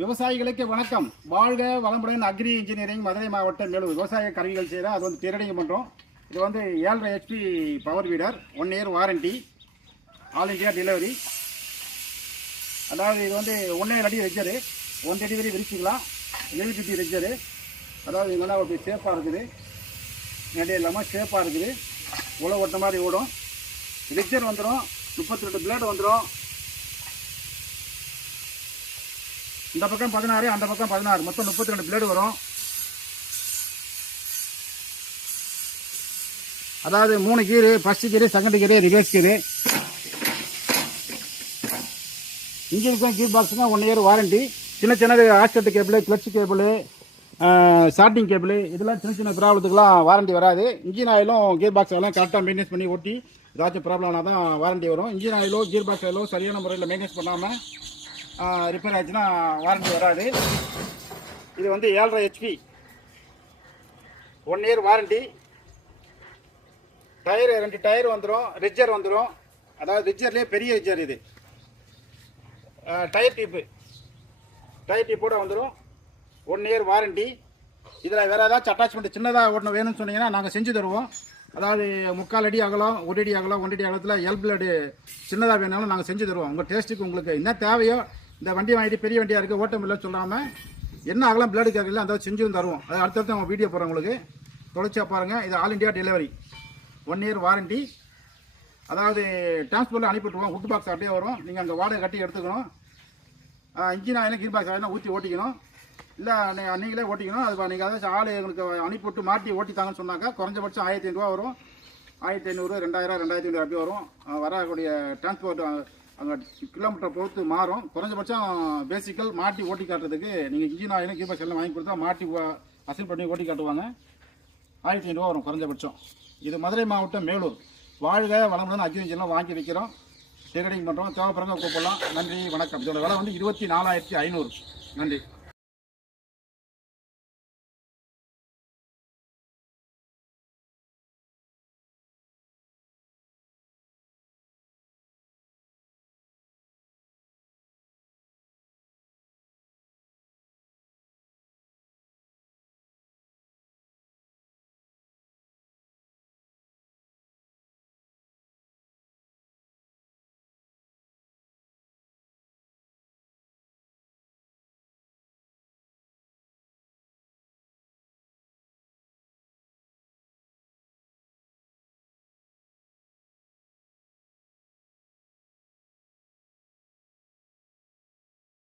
விவசாயிகளுக்கு வணக்கம். வாழ்க வளமுடன். அக்ரி இன்ஜினியரிங், மதுரை மாவட்டம் மேலூர். விவசாய கருவிகள் செய்கிறோம். அது வந்து திரடிங்க பண்ணுறோம். இது வந்து 7.5 HP power வீடர், 1 year warranty, all India delivery. அதாவது இது வந்து 1.5 அடி ரெஜரு, 1 அடி வரை விரிச்சிக்கலாம். 750 ரெஜரு. அதாவது இது நல்லா ஒரு சேஃபாக இருக்குது, நெடி இல்லாமல் சேஃபாக இருக்குது. உழவு ஓட்ட மாதிரி ஓடும். ரெஜர் வந்துடும். 32 பிளேடு வந்துடும். இந்த பக்கம் 16, அந்த பக்கம் 16, மொத்தம் 32 பிளேடு வரும். அதாவது 3 கீரு, ஃபர்ஸ்ட் கீரு, செகண்ட் கீரு, ரிவர்ஸ் கீரு. இன்ஜினுக்கும் கீர் பாக்ஸுக்கும் 1 year வாரண்டி. சின்ன சின்ன asked cable, clutch cable, starting cable, இதெல்லாம் சின்ன சின்ன ப்ராப்ளத்துக்குலாம் வாரண்டி வராது. இன்ஜின் ஆயிலும் கீர் பாக்ஸ் ஆயிலும் கரெக்டாக மெயின்டெனன்ஸ் பண்ணி ஓட்டி ஏதாச்சும் ப்ராப்ளம் ஆனால் தான் வாரண்டி வரும். இன்ஜின் ஆயிலோ கீர் பாக்ஸ் ஆயிலோ சரியான முறையில் மெயின்டெனன்ஸ் பண்ணாமல் ரிப்பேர் ஆச்சுன்னா வாரண்டி வராது. இது வந்து 7.5 HP, 1 year warranty. Tyre 2 tyre வந்துடும். ரிஜர் வந்துடும். அதாவது ரிஜர்லேயே பெரிய ரிஜர் இது. டயர் டீப்போட வந்துடும். 1 year வாரண்டி. இதில் வேறு ஏதாச்சும் அட்டாச்மெண்ட் சின்னதாக ஒன்று வேணும்னு சொன்னீங்கன்னா நாங்கள் செஞ்சு தருவோம். அதாவது 3/4 அடி அகலம், 1 அடி அகலம், 1 அடி அகலத்தில் எல் பிளேடு சின்னதாக வேணாலும் நாங்கள் செஞ்சு தருவோம். உங்கள் டேஸ்ட்டுக்கு உங்களுக்கு என்ன தேவையோ. இந்த வண்டி வாங்கிட்டு பெரிய வண்டியாக இருக்குது, ஓட்டம் இல்லைன்னு சொல்லாமல் என்ன அகலம் பிளேடு கேட்கல அந்த செஞ்சும் தருவோம். அது அடுத்தடுத்து அவங்க வீடியோ போகிறோம். உங்களுக்கு தொடர்ச்சியாக பாருங்கள். இது all India delivery, 1 year warranty. அதாவது டிரான்ஸ்போர்ட்டில் அனுப்பிவிட்டுருவோம். உட் பாக்ஸ் அப்படியே வரும். நீங்கள் அங்கே வாடகை கட்டி எடுத்துக்கணும். இன்ஜின் ஆயினா கீர் பாக்ஸ் ஆயினா ஊற்றி ஓட்டிக்கணும். இல்லை நீங்களே ஓட்டிக்கணும். அது நீங்கள் ஏதாச்சும் ஆள் எங்களுக்கு அனுப்பிவிட்டு மாட்டி ஓட்டித்தாங்கன்னு சொன்னாக்கா குறைஞ்சபட்சம் 1500 ரூபா வரும். 1500, 2000, 2500 அப்படி வரும். வரக்கூடிய டிரான்ஸ்போர்ட் அங்கே கிலோமீட்டர் பொறுத்து மாறும். குறைஞ்சபட்சம் பேசிக்கல் மாட்டி ஓட்டி காட்டுறதுக்கு நீங்கள் இன்ஜின் ஆயிலும் கீர் பாக்ஸ் எல்லாம் வாங்கி கொடுத்தா மாட்டி அசல் பண்ணி ஓட்டி காட்டுவாங்க. 1500 ரூபா வரும் குறைஞ்சபட்சம். இது மதுரை மாவட்டம் மேலூர். வாழ்க வளமுடன். அக்ரி இன்ஜின்லாம் வாங்கி வைக்கிறோம், டெரடிங் பண்ணுறோம். தேவைப்படுறவங்க கூப்பிடலாம். நன்றி, வணக்கம். இதோட விலை வந்து 24,500. நன்றி.